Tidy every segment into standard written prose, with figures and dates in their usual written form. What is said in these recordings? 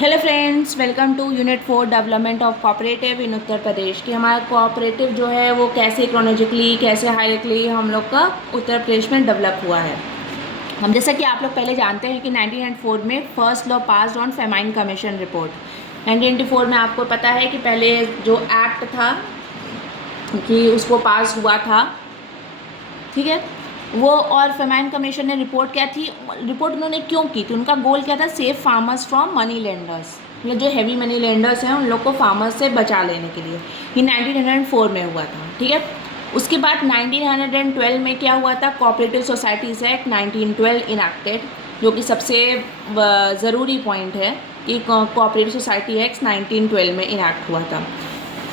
Hello friends, welcome to unit 4 development of cooperative in Uttar Pradesh कि हमारा cooperative जो है वो कैसे क्रोनोलॉजिकली कैसे हायरार्किकली हम लोग का उत्तर प्रदेश में डेवलप हुआ है। हम जैसा कि आप लोग पहले जानते हैं कि 1904 में first law passed on famine commission report. 1994 में आपको पता है कि पहले जो एक्ट था कि उसको पास हुआ था, ठीक है वो। और फेमाइन कमीशन ने रिपोर्ट क्या थी, रिपोर्ट उन्होंने क्यों की थी, उनका गोल क्या था, save farmers from money lenders, मतलब जो हैवी मनी लेंडर्स हैं उन लोग को फार्मर्स से बचा लेने के लिए। ये 1904 में हुआ था, ठीक है। उसके बाद 1912 में क्या हुआ था, कोऑपरेटिव सोसाइटीज़ एक्ट 1912 इनैक्टेड, जो कि सबसे ज़रूरी पॉइंट है कि कोऑपरेटिव सोसाइटी एक्ट 1912 में इनैक्ट हुआ था।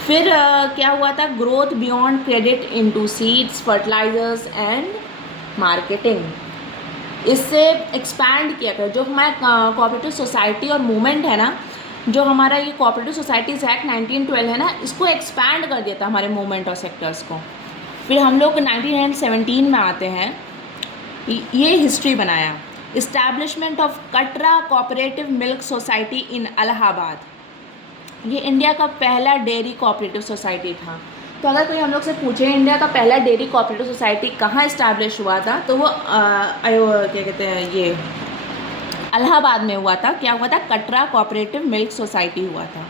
फिर क्या हुआ था, growth beyond credit into seeds, fertilisers and marketing. इससे एक्सपैंड किया गया जो हमारा कोऑपरेटिव सोसाइटी और मूवमेंट है ना, जो हमारा ये कोऑपरेटिव सोसाइटीज़ एक्ट 1912 है ना, इसको एक्सपैंड कर दिया था हमारे मूवमेंट और सेक्टर्स को। फिर हम लोग 1917 में आते हैं, ये हिस्ट्री बनाया, establishment of Katra cooperative milk society in Allahabad. ये इंडिया का पहला डेयरी कोऑपरेटिव सोसाइटी था। तो अगर कोई हम लोग से पूछे इंडिया का पहला डेयरी कोऑपरेटिव सोसाइटी कहाँ इस्टेब्लिश हुआ था, तो वो क्या कहते हैं, ये इलाहाबाद में हुआ था। क्या हुआ था, कटरा कोऑपरेटिव मिल्क सोसाइटी हुआ था।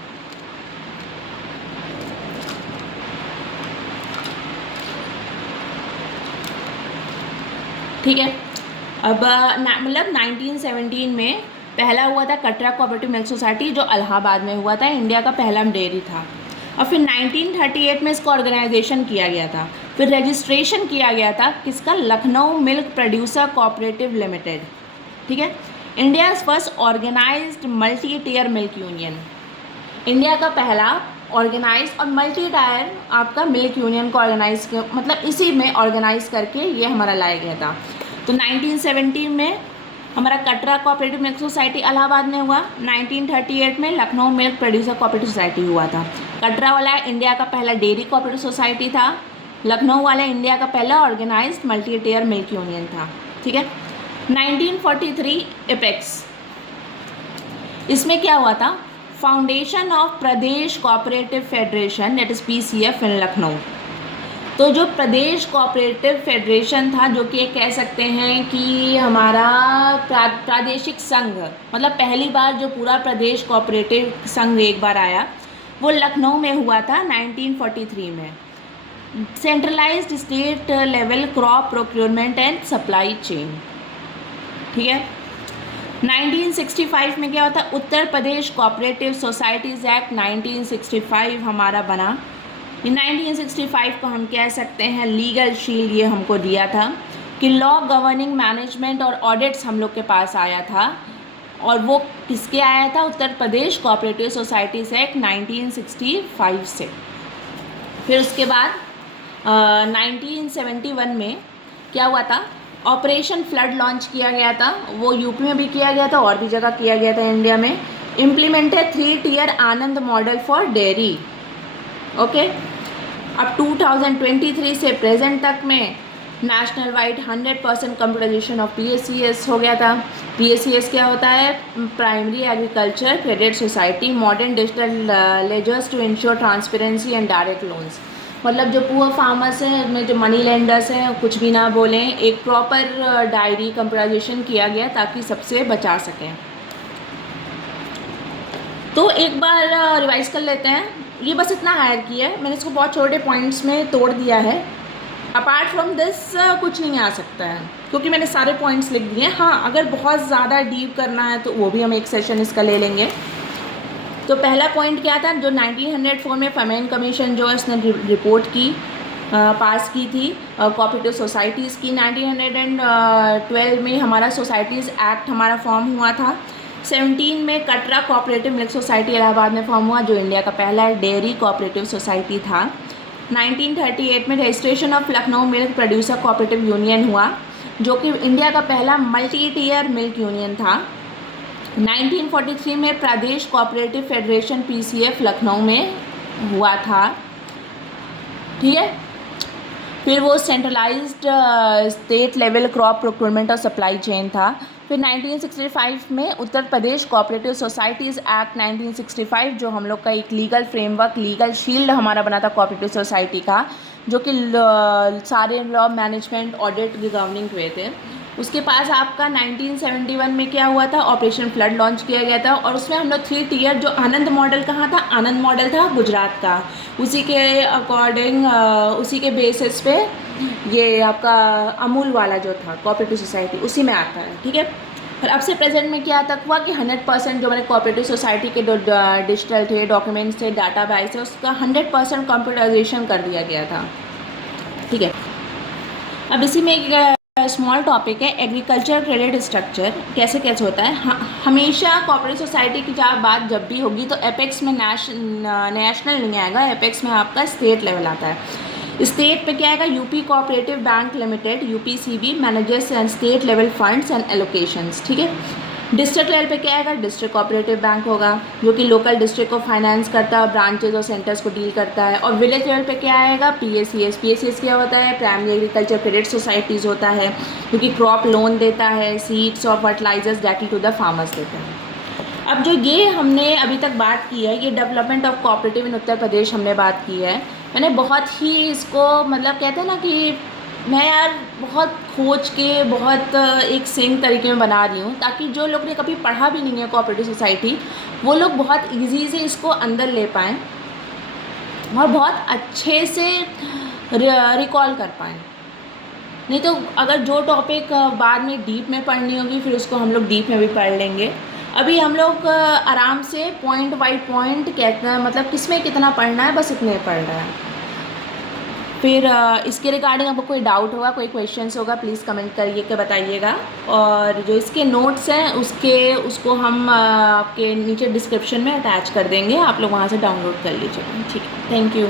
ठीक है। अब मतलब 1917 में पहला हुआ था कटरा कोऑपरेटिव मिल्क सोसाइटी, जो इलाहाबाद में हुआ था, इंडिया का पहला डेयरी था। और फिर 1938 में इसका ऑर्गेनाइजेशन किया गया था। फिर रजिस्ट्रेशन किया गया था किसका, Lucknow milk producer cooperative limited, ठीक है। India first organised multi tier milk union, India का पहला ऑर्गेनाइज और मल्टी टायर आपका मिल्क यूनियन को ऑर्गेनाइज, मतलब इसी में ऑर्गेनाइज करके ये हमारा लाया गया था। तो 1970 में हमारा Katra cooperative milk society Allahabad में हुआ। 1938 में Lucknow milk producer cooperative society हुआ था। कटरा वाला इंडिया का पहला डेयरी कोऑपरेटिव सोसाइटी था, लखनऊ वाला इंडिया का पहला organised multi tier milk union था, ठीक है। 1943 एपेक्स, इसमें क्या हुआ था, foundation of Pradesh cooperative federation, that is PCF in Lucknow. तो जो प्रदेश कोऑपरेटिव फेडरेशन था, जो कि कह सकते हैं कि हमारा प्रादेशिक संघ, मतलब पहली बार जो पूरा प्रदेश कोऑपरेटिव संघ एक बार आया, वो लखनऊ में हुआ था 1943 में। Centralised state level crop procurement and supply chain, ठीक है। 1965 में क्या होता, Uttar Pradesh cooperative societies act 1965 हमारा बना। 1965 को हम कह सकते हैं लीगल शील्ड ये हमको दिया था कि लॉ गवर्निंग मैनेजमेंट और ऑडिट्स हम लोग के पास आया था। और वो किसके आया था, Uttar Pradesh cooperative societies act 1965 से। फिर उसके बाद 1971 में क्या हुआ था, ऑपरेशन फ्लड लॉन्च किया गया था। वो यूपी में भी किया गया था और भी जगह किया गया था इंडिया में। Implemented 3 tier Anand model for dairy, okay. अब 2023 से प्रेजेंट तक में national wide 100% computerisation of PACS हो गया था। PACS क्या होता है, primary agriculture credit society, modern digital ledgers to ensure transparency and direct loans. मतलब जो पुअर फार्मर्स हैं, उसमें जो मनी लेंडर्स हैं, कुछ भी ना बोलें, एक प्रॉपर डायरी कंप्यूटराइजेशन किया गया ताकि सबसे बचा सकें। तो एक बार रिवाइज कर लेते हैं। ये बस इतना हायर किया है मैंने, इसको बहुत छोटे पॉइंट्स में तोड़ दिया है। अपार्ट फ्रॉम दिस कुछ नहीं आ सकता है, क्योंकि मैंने सारे पॉइंट्स लिख दिए हैं। हाँ, अगर बहुत ज़्यादा डीप करना है तो वो भी हम एक सेशन इसका ले लेंगे। तो पहला पॉइंट क्या था, जो 1904 में फेमाइन कमीशन जो है उसने रिपोर्ट की, पास की थी कोऑपरेटिव सोसाइटीज़ की। 1912 में हमारा सोसाइटीज़ एक्ट हमारा फॉर्म हुआ था। 17 में Katra cooperative milk society Allahabad में फॉर्म हुआ, जो इंडिया का पहला डेयरी कोऑपरेटिव सोसाइटी था। 1938 में registration of Lucknow milk producer cooperative union हुआ, जो कि इंडिया का पहला मल्टी टियर मिल्क यूनियन था। 1943 में प्रदेश कोऑपरेटिव फेडरेशन PCF लखनऊ में हुआ था, ठीक है। फिर वो centralised state level crop procurement और सप्लाई चेन था। फिर 1965 में Uttar Pradesh cooperative societies act 1965, जो हम लोग का एक लीगल फ्रेमवर्क, लीगल शील्ड हमारा बना था कोऑपरेटिव सोसाइटी का, जो कि सारे लॉ, मैनेजमेंट, ऑडिट, गवर्निंग हुए थे। उसके पास आपका 1971 में क्या हुआ था, ऑपरेशन फ्लड लॉन्च किया गया था, और उसमें हम लोग 3 टियर, जो आनंद मॉडल कहाँ था, आनंद मॉडल था गुजरात का, उसी के अकॉर्डिंग, उसी के बेसिस पे ये आपका अमूल वाला जो था कोऑपरेटिव सोसाइटी, उसी में आता है, ठीक है। और अब से प्रेजेंट में क्या तक हुआ कि 100% जो हमारे कोऑपरेटिव सोसाइटी के डिजिटल थे, डॉक्यूमेंट्स थे, डाटा बेस है, उसका 100% कंप्यूटराइजेशन कर दिया गया था, ठीक है। अब इसी में एक स्मॉल टॉपिक है, एग्रीकल्चर क्रेडिट स्ट्रक्चर कैसे कैसे होता है। हमेशा कोऑपरेटिव सोसाइटी की बात जब भी होगी तो एपेक्स में नेशनल नहीं आएगा, एपेक्स में आपका स्टेट लेवल आता है। स्टेट पे क्या आएगा, UP cooperative bank limited, UPCB manages and state level funds and allocations, ठीक है। डिस्ट्रिक्ट लेवल पे क्या आएगा, डिस्ट्रिक्ट कोऑपरेटिव बैंक होगा, जो कि लोकल डिस्ट्रिक्ट को फाइनेंस करता है, ब्रांचेज और सेंटर्स को डील करता है। और विलेज लेवल पे क्या आएगा, पीएसीएस क्या होता है, प्राइमरी एग्रीकल्चर क्रेडिट सोसाइटीज़ होता है, जो कि क्रॉप लोन देता है, सीड्स और fertilisers directly to the farmers देता है। अब जो ये हमने अभी तक बात की है, ये development of cooperative in Uttar प्रदेश हमने बात की है। मैंने बहुत ही इसको, मतलब कहते हैं ना कि मैं यार बहुत खोज के, बहुत एक सिंक तरीके में बना रही हूँ, ताकि जो लोग ने कभी पढ़ा भी नहीं है कोऑपरेटिव सोसाइटी, वो लोग बहुत इजी से इसको अंदर ले पाएँ और बहुत अच्छे से रिकॉल कर पाएँ। नहीं तो अगर जो टॉपिक बाद में डीप में पढ़नी होगी, फिर उसको हम लोग डीप में भी पढ़ लेंगे। अभी हम लोग आराम से पॉइंट बाई पॉइंट कहते हैं, मतलब किस में कितना पढ़ना है, बस इतने पढ़ रहा है। फिर इसके रिगार्डिंग आपको कोई डाउट होगा, कोई क्वेश्चंस होगा, प्लीज़ कमेंट करिए के बताइएगा। और जो इसके नोट्स हैं उसको हम आपके नीचे डिस्क्रिप्शन में अटैच कर देंगे, आप लोग वहाँ से डाउनलोड कर लीजिएगा, ठीक है। Thank you.